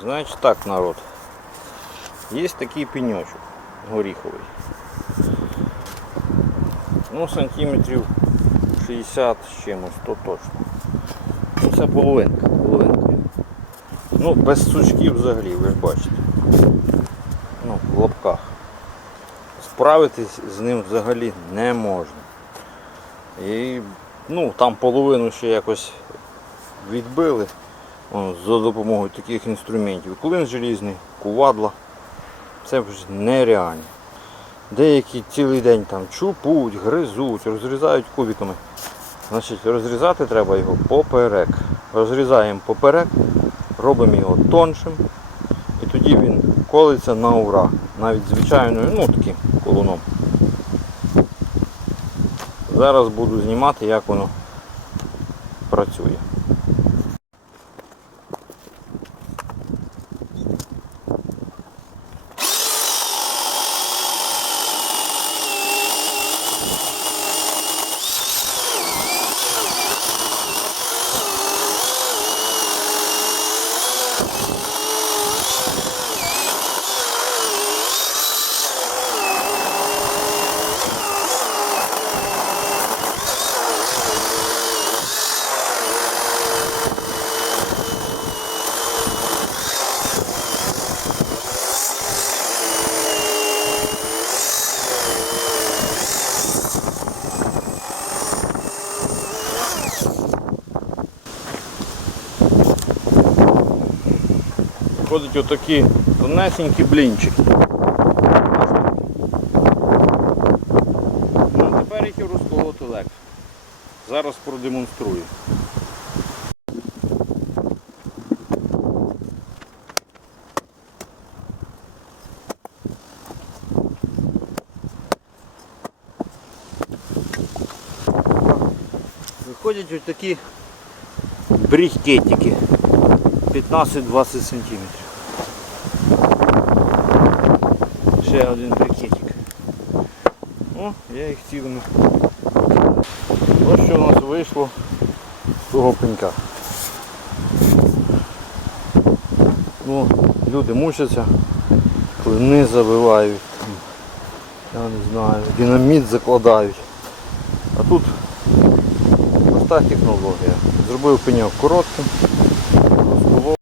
Значить так, народ. Є такий пеньочок горіховий. Ну, сантиметрів 60 з чимось, то точно. Ну, це половинка, половинка. Ну, без сучків взагалі, ви ж бачите. Ну, в лапках. Справитись з ним взагалі не можна. І ну, там половину ще якось відбили за допомогою таких інструментів. Клин желізний, кувадла. Це вже нереально. Деякі цілий день там чупуть, гризуть, розрізають кубиками. Значить, розрізати треба його поперек. Розрізаємо поперек, робимо його тоншим. І тоді він колиться на ура. Навіть звичайною, ну таким колуном. Зараз буду знімати, як воно працює. Виходять отакі тонесенькі блінчики. Ну, тепер їх розколоти легко. Зараз продемонструю. Виходять ось такі брикетики 15-20 сантиметрів. Ще один брикетик. О, я їх цілими. Ось що у нас вийшло з того пенька. Ну, люди мучаться, клини забивають, я не знаю, динаміт закладають. А тут проста технологія. Зробив пеньок коротким,